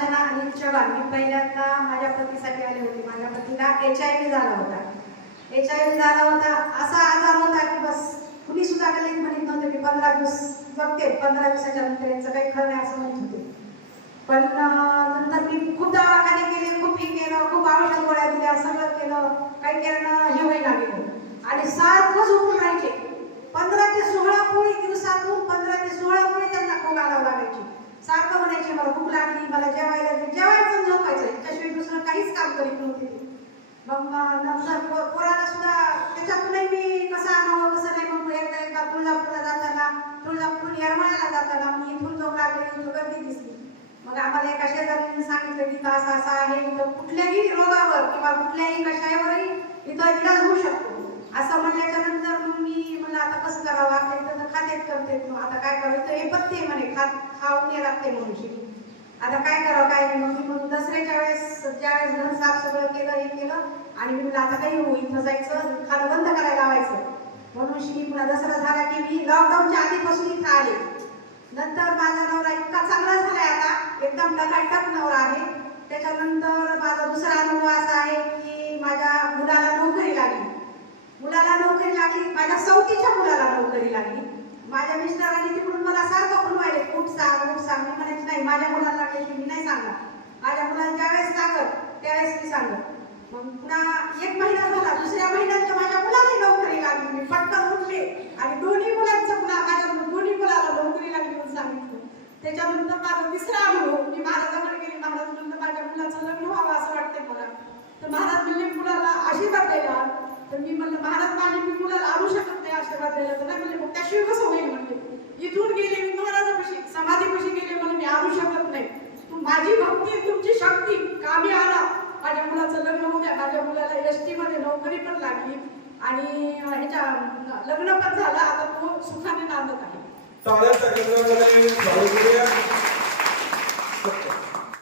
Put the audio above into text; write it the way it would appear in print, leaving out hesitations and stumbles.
अर्चना अनिल चव्हाण. मी पहिल्यांदा माझ्या पतीसाठी आले होते. माझ्या पतीला HIV झाला होता. HIV झाला होता, असा आजार होता की बस कुणी सुद्धा कधी म्हणत नव्हते की 15 दिवस जगते, 15 दिवसाच्या नंतर यांचं काही खरं नाही असं म्हणत होते. पण नंतर मी खूप दवाखाने केले, खूप हे केलं, खूप औषध गोळ्या दिल्या, सगळं केलं, काही केलं हे व्हायला गेलं आणि सारखं झोपून राहायचे. 15 ते 16 पोळी दिवसातून 15 ते 16 पोळी त्यांना खूप घालावं लागायची. सारखं म्हणायचे मला भूक लागली, मला जेवायला दे, जेवायचं झोपायचं, त्याशिवाय दुसरं काहीच काम करीत नव्हते. मग नंतर पोराला सुद्धा त्याच्यातूनही मी कसं आणावं कसं नाही. मग एकदा तुळजापूरला जाताना, तुळजापूर येरमाळ्याला जाताना मी इथून जाऊन लागले, इथं गर्दी दिसली. मग आम्हाला एका शेजाऱ्यांनी सांगितलं की असं असं आहे, इथं कुठल्याही रोगावर किंवा कुठल्याही कशावरही इथं इलाज होऊ शकतो. असं म्हणल्याच्या नंतर मग मी म्हणलं आता कसं करावं, आपल्या इथं खातेच करते, आता काय करायचं, हे पथ्य म्हणे खाऊन ये लागते म्हणून. आता काय करावं काय नाही. मग मी म्हणून दसऱ्याच्या वेळेस ज्यावेळेस घर साफ सगळं केलं हे केलं आणि मी म्हणलं आता काही होऊ, इथं जायचं, खाणं बंद करायला लावायचं म्हणून मी पुन्हा दसरा झाला की मी लॉकडाऊनच्या आधीपासून इथं आले. नंतर माझा नवरा इतका चांगला झालाय, आता एकदम टकाटक नवरा आहे. त्याच्यानंतर माझा दुसरा अनुभव असा आहे की माझ्या मुलाला नोकरी लागली. मुलाला नोकरी लागली, माझ्या सवतीच्या मुलाला नोकरी लागली. माझ्या मिस्टरांनी तिकडून मला सारखं बोलवायले, खूप सांग मी म्हणायची नाही, माझ्या मुलाला लागल्याशिवाय मी नाही सांगणार. माझ्या मुलाला ज्यावेळेस सांगत त्यावेळेस मी सांगत. मग पुन्हा 1 महिना झाला, दुसऱ्या महिन्यात तर माझ्या मुलाला नोकरी लागली. मी पटकन उठले आणि दोन्ही मुलांचं माझ्या दोन्ही मुलाला नोकरी लागली म्हणून सांगितलं. त्याच्यानंतर माझा तिसरा अनुभव, मी महाराजाकडे गेले. महाराज म्हणलं माझ्या मुलाचं लग्न व्हावं असं वाटतंय मला. तर महाराज म्हणले मुलाला आशीर्वाद द्यायला. तर मी म्हणलं महाराज मी मुलाला आणू शकत नाही आशीर्वाद द्यायला. तर नाही म्हणले मग त्याशिवाय कसं होईल म्हणले. इथून गेले मी महाराजापाशी, समाधीपाशी गेले, म्हणून मी आणू शकत नाही. माझी भक्ती तुमची शक्ती कामी आणा, माझ्या मुलाचं लग्न होऊ द्या. माझ्या मुलाला ST मध्ये नोकरी पण लागली आणि ह्याच्या लग्न पण झालं. आता तो सुखाने नांदत आहे.